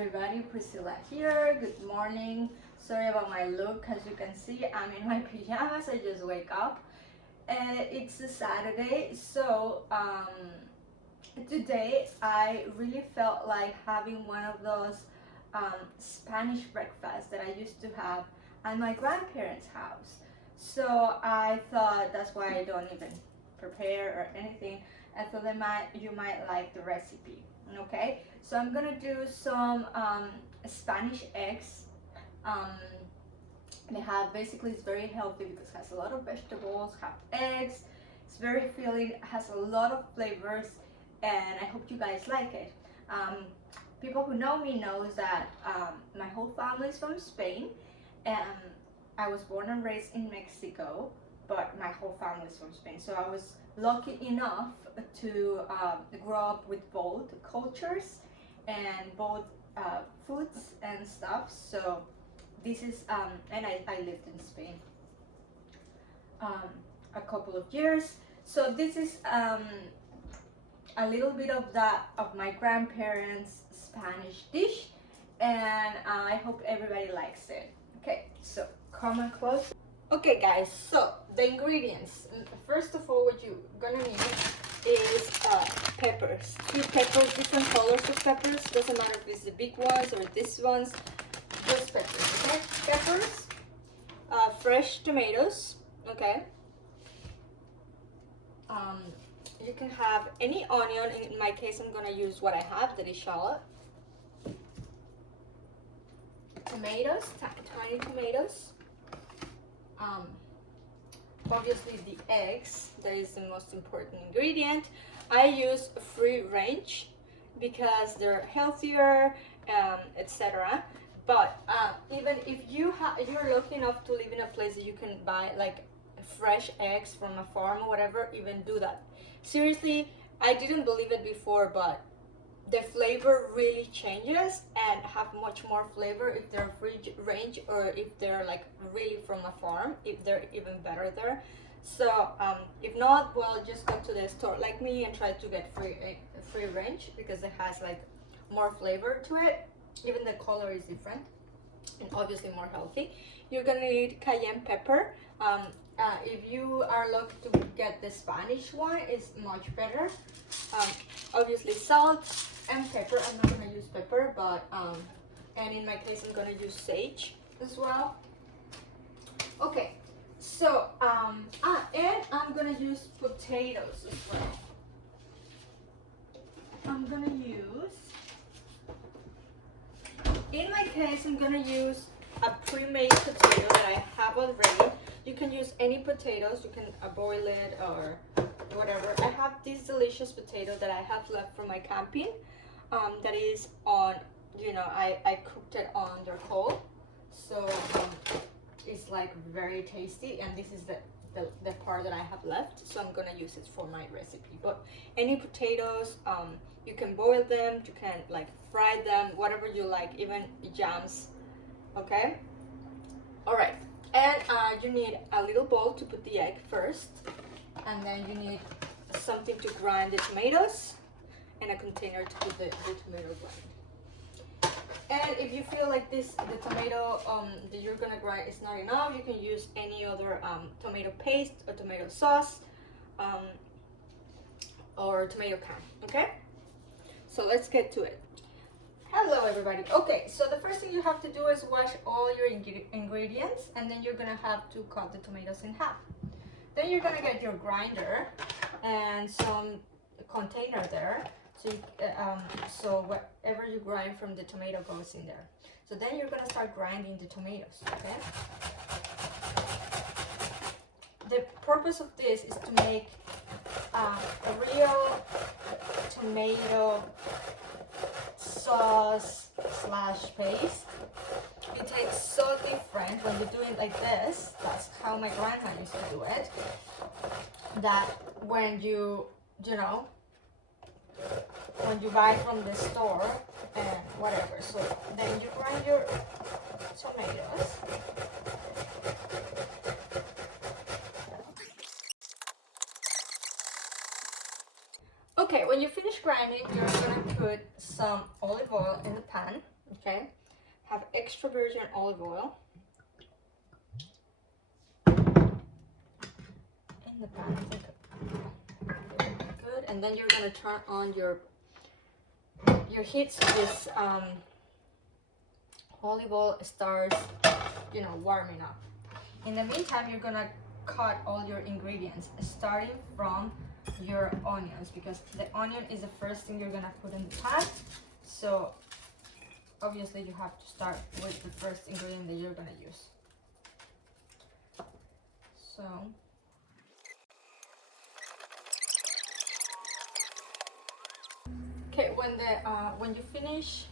Everybody, Priscilla here. Good morning. Sorry about my look. As you can see, I'm in my pajamas. I just wake up and it's a Saturday, so today I really felt like having one of those Spanish breakfasts that I used to have at my grandparents' house. So I thought that's why I don't even prepare or anything. I thought you might like the recipe. Okay, so I'm gonna do some Spanish eggs. They have basically, it's very healthy because it has a lot of vegetables, have eggs. It's very filling, has a lot of flavors, and I hope you guys like it. People who know me knows that my whole family is from Spain, and I was born and raised in Mexico, but my whole family is from Spain. So I was lucky enough to grow up with both cultures and both foods and stuff. So this is and I lived in Spain a couple of years. So this is a little bit of my grandparents' Spanish dish, and I hope everybody likes it. Okay, so come on close. Okay guys, so the ingredients. First of all, what you're gonna need is peppers. 2 peppers, different colors of peppers. Doesn't matter if it's the big ones or these ones. Just peppers, okay? Peppers, fresh tomatoes, okay? You can have any onion. In my case, I'm gonna use what I have, that is shallot. Tomatoes, tiny tomatoes. Obviously the eggs, that is the most important ingredient. I use free range because they're healthier, etc. But even if you're lucky enough to live in a place that you can buy like fresh eggs from a farm or whatever, even do that. Seriously, I didn't believe it before, but the flavor really changes and have much more flavor if they're free range, or if they're like really from a farm, if they're even better there. So if not, well, just go to the store like me and try to get free range, because it has like more flavor to it. Even the color is different and obviously more healthy. You're gonna need cayenne pepper. If you are lucky to get the Spanish one, it's much better. Obviously salt and pepper. I'm not gonna use pepper, but and in my case I'm gonna use sage as well. Okay, so and I'm gonna use potatoes as well. I'm gonna use, in my case, I'm gonna use a pre-made potato that I have already. You can use any potatoes, you can boil it or whatever. I have this delicious potato that I have left from my camping. That is on, I cooked it on the coal, so it's like very tasty, and this is the part that I have left, so I'm gonna use it for my recipe. But any potatoes, you can boil them, you can like fry them, whatever you like, even jams. Okay, all right. And you need a little bowl to put the egg first, and then you need something to grind the tomatoes, and a container to put the tomato grind. And if you feel like the tomato that you're gonna grind is not enough, you can use any other tomato paste or tomato sauce, or tomato can. Okay, so let's get to it. Hello everybody. Okay, so the first thing you have to do is wash all your ingredients, and then you're gonna have to cut the tomatoes in half. Then you're gonna get your grinder and some container there, so whatever you grind from the tomato goes in there. So then you're gonna start grinding the tomatoes. Okay, the purpose of this is to make a real tomato sauce / paste. It tastes so different when you do it like this. That's how my grandma used to do it. That when you buy from the store and whatever, so then you grind your tomatoes. Okay, when you finish grinding, you're gonna put some olive oil in the pan. Okay, have extra virgin olive oil in the pan. I think good. And then you're gonna turn on your heat so this olive oil starts, you know, warming up. In the meantime, you're gonna cut all your ingredients, starting from your onions, because the onion is the first thing you're gonna put in the pan. So obviously you have to start with the first ingredient that you're gonna use. So okay, when you finish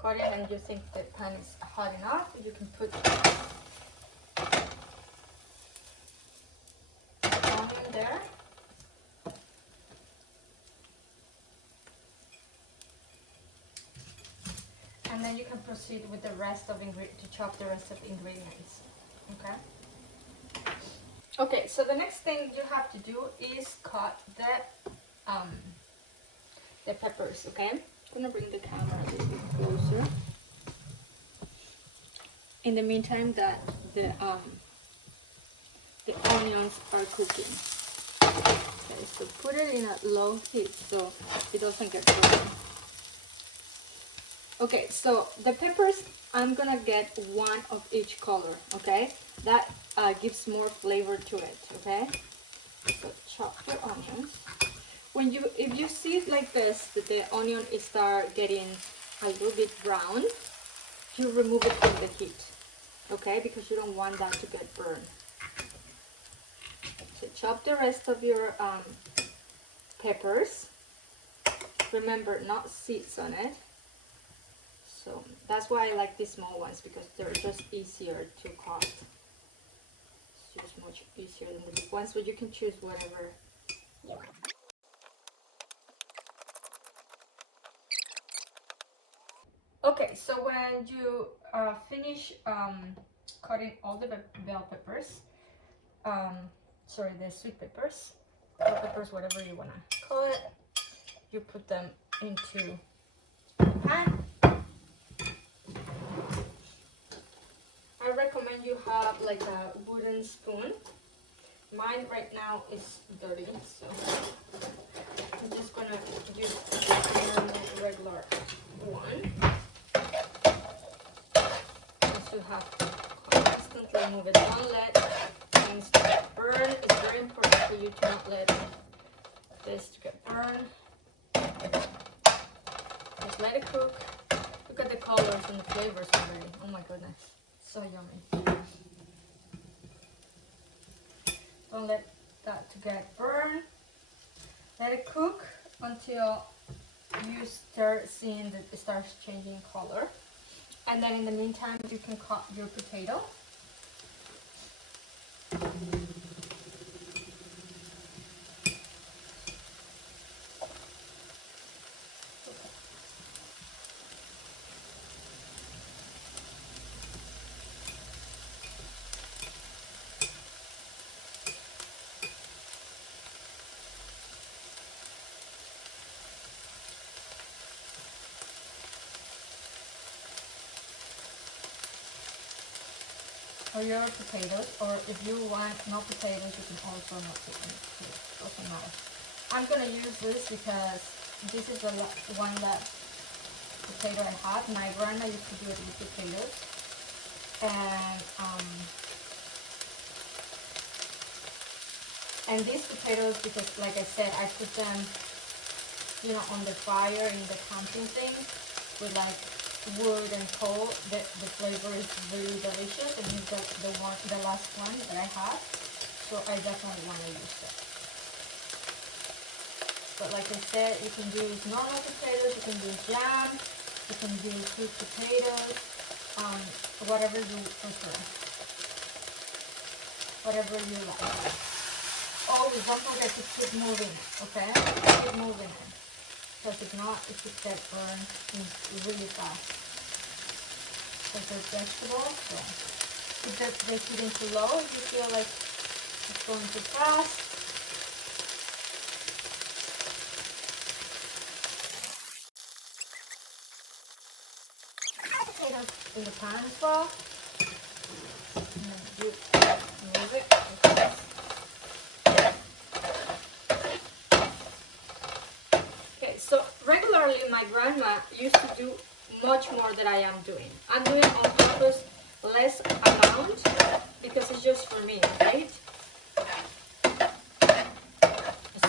cutting and you think the pan is hot enough, you can put the onion there. And then you can proceed with the rest of to chop the rest of the ingredients. Okay. Okay, so the next thing you have to do is cut the peppers. Okay, I'm gonna bring the camera a little bit closer. In the meantime, that the onions are cooking. Okay, so put it in a low heat so it doesn't get burnt. Okay, so the peppers, I'm gonna get one of each color, okay? That gives more flavor to it, okay? So chop your onions. If you see it like this, that the onion is start getting a little bit brown, you remove it from the heat, okay? Because you don't want that to get burned. So chop the rest of your peppers. Remember, not seeds on it. So that's why I like these small ones, because they're just easier to cut. It's just much easier than the big ones, but you can choose whatever you want. Okay, so when you finish cutting all the bell peppers, sorry, the sweet peppers, bell peppers, whatever you want to call it, you put them into the pan. I recommend you have like a wooden spoon. Mine right now is dirty, so I'm just gonna use a regular one. Just you have to constantly move it. Don't let things get burned. It's very important for you to not let this to get burned. Just let it cook. Look at the colors and the flavors already. Oh my goodness. So yummy. Don't let that to get burned. Let it cook until you start seeing that it starts changing color. And then in the meantime, you can cut your potato. For your potatoes, or if you want no potatoes, you can also not put them. It doesn't matter. I'm gonna use this because this is the one that potato I have. My grandma used to do it with potatoes, and these potatoes, because like I said, I put them, you know, on the fire in the camping thing with like wood and coal. The flavor is really delicious, and this is the last one that I have, so I definitely want to use it. But like I said, you can use normal potatoes, you can do jam, you can do sweet potatoes, whatever you prefer, whatever you like. Always don't forget to keep moving, okay? Keep moving it, because if not, it could get burned really fast. Because they're vegetables, so keep the heating too low if you feel like it's going too fast. potatoes in the pan as well. And then you move it like this. Okay, so regularly my grandma used to do much more than I am doing. I'm doing on purpose less amount because it's just for me, right?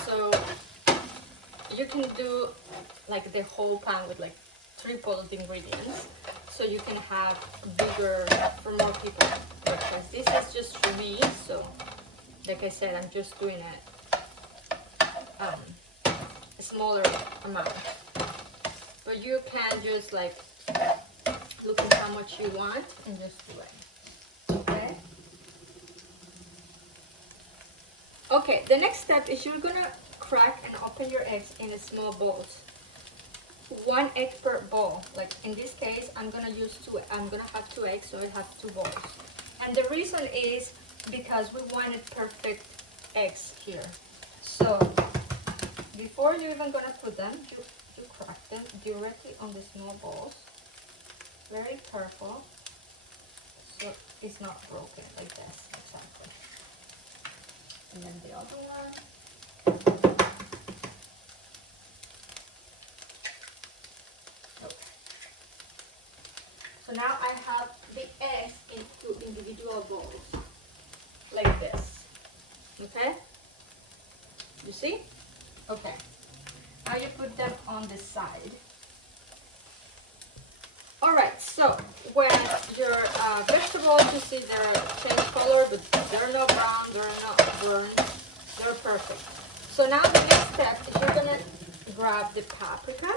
So you can do like the whole pan with like triple the ingredients, so you can have bigger for more people. Because this is just for me, so like I said, I'm just doing a smaller amount. But you can just like look at how much you want and just do it. Okay. Okay, the next step is you're gonna crack and open your eggs in small bowls. 1 egg per bowl. Like in this case, I'm gonna have 2 eggs, so I have 2 bowls. And the reason is because we wanted perfect eggs here. So before you're even gonna put them, you crack them directly on the small bowls. Very careful, so it's not broken like this, exactly. And then the other one. Okay. So now I have the eggs in 2 individual bowls, like this. Okay? You see? Okay. Now you put them on the side. Alright, so when your vegetables, you see they're change color, but they're not brown, they're not burned, they're perfect. So now the next step is you're gonna grab the paprika,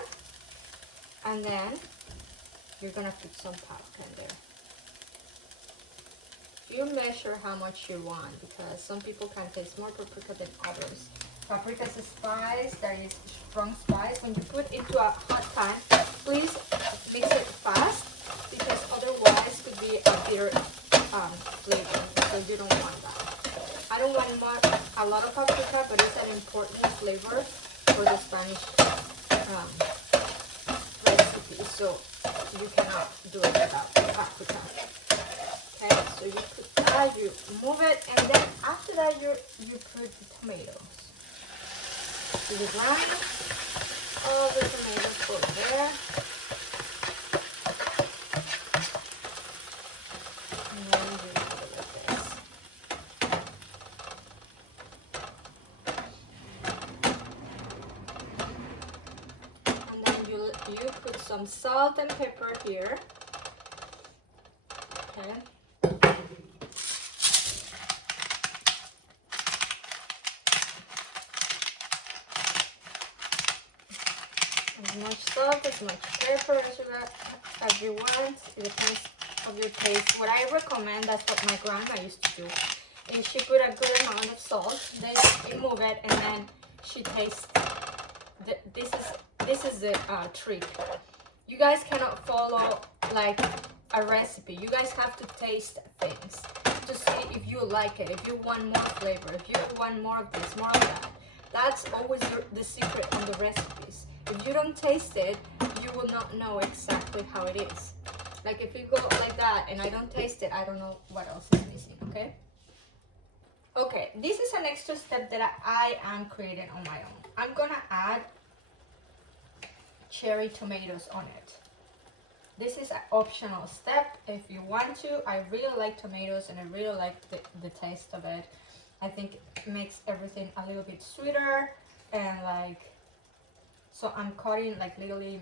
and then you're gonna put some paprika in there. You measure how much you want, because some people can taste more paprika than others. Paprika is a spice that is strong spice. When you put into a hot pan, please mix it fast, because otherwise it could be a bitter flavor, so you don't want that. I don't want a lot of paprika, but it's an important flavor for the Spanish recipe, so you cannot do it without paprika. Okay, so you put that, you move it, and then after that you put the tomatoes. So you grind all the tomatoes over there. And then you do it like this. And then you put some salt and pepper here. Okay. As much salt, as much pepper as you want. It depends of your taste. What I recommend, that's what my grandma used to do, is she put a good amount of salt, then you move it, and then she tastes. This is the trick. You guys cannot follow like a recipe. You guys have to taste things to see if you like it, if you want more flavor, if you want more of this, more of that. That's always the secret on the recipes. If you don't taste it, you will not know exactly how it is. Like if you go like that and I don't taste it, I don't know what else is missing, okay? Okay, this is an extra step that I am creating on my own. I'm gonna add cherry tomatoes on it. This is an optional step if you want to. I really like tomatoes and I really like the taste of it. I think it makes everything a little bit sweeter, and like, so I'm cutting like literally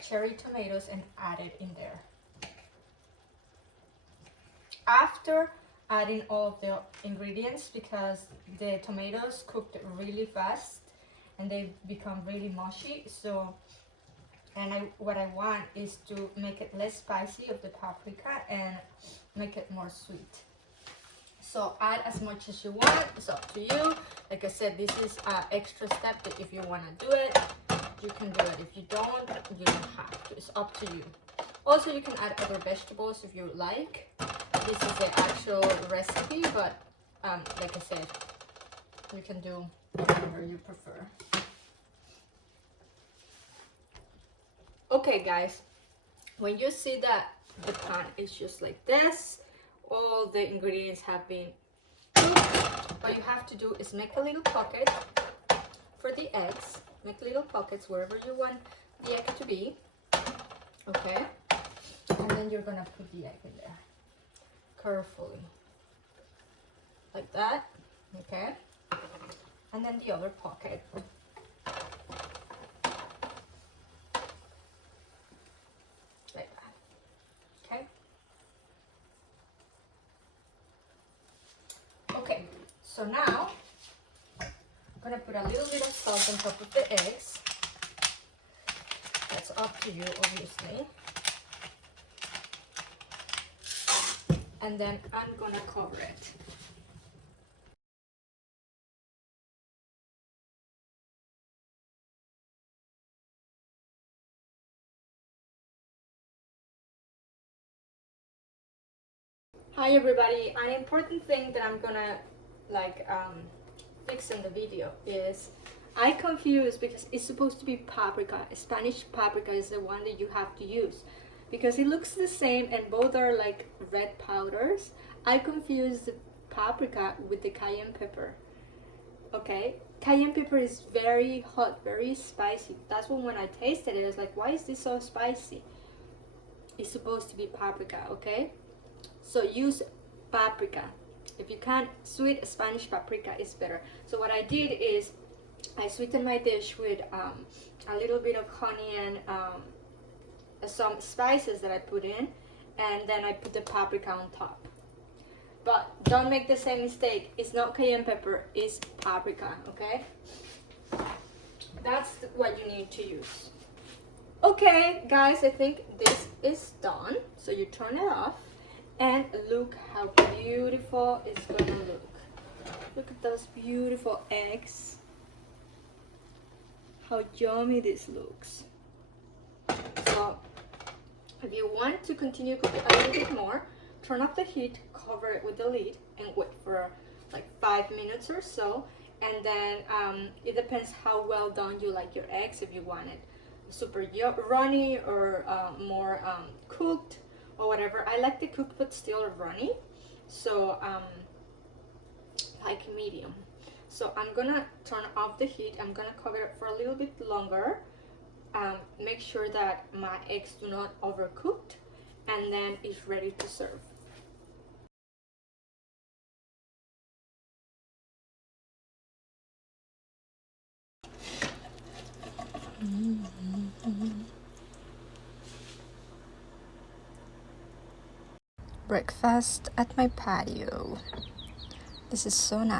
cherry tomatoes and add it in there. After adding all of the ingredients, because the tomatoes cooked really fast and they become really mushy, so what I want is to make it less spicy of the paprika and make it more sweet. So add as much as you want, it's up to you. Like I said, this is an extra step that if you want to do it, you can do it. If you don't, you don't have to. It's up to you. Also, you can add other vegetables if you like. This is the actual recipe, but like I said, you can do whatever you prefer. Okay guys, when you see that the pan is just like this, all the ingredients have been cooked, what you have to do is make a little pocket for the eggs. Make little pockets wherever you want the egg to be. Okay, and then you're gonna put the egg in there carefully, like that. Okay, and then the other pocket. Like that. Okay. Okay, so now I'm gonna put a little bit of salt on top of the eggs. That's up to you, obviously. And then I'm gonna cover it. Hi everybody, an important thing that I'm gonna fix in the video is I confuse because it's supposed to be paprika. Spanish paprika is the one that you have to use because it looks the same and both are like red powders. I confuse the paprika with the cayenne pepper. Okay, cayenne pepper is very hot, very spicy. That's when I tasted it, I was like, why is this so spicy? It's supposed to be paprika, okay? So use paprika. If you can't, sweet Spanish paprika is better. So what I did is I sweetened my dish with a little bit of honey and some spices that I put in, and then I put the paprika on top. But don't make the same mistake. It's not cayenne pepper, it's paprika, okay? That's what you need to use. Okay, guys, I think this is done. So you turn it off. And look how beautiful it's gonna look. Look at those beautiful eggs. How yummy this looks. So if you want to continue cooking a little bit more, turn off the heat, cover it with the lid, and wait for like 5 minutes or so. And then it depends how well done you like your eggs. If you want it super runny or more cooked, or whatever. I like the cooked but still runny, so like medium. So I'm gonna turn off the heat. I'm gonna cover it for a little bit longer. Make sure that my eggs do not overcooked, and then it's ready to serve. Breakfast at my patio. This is so nice.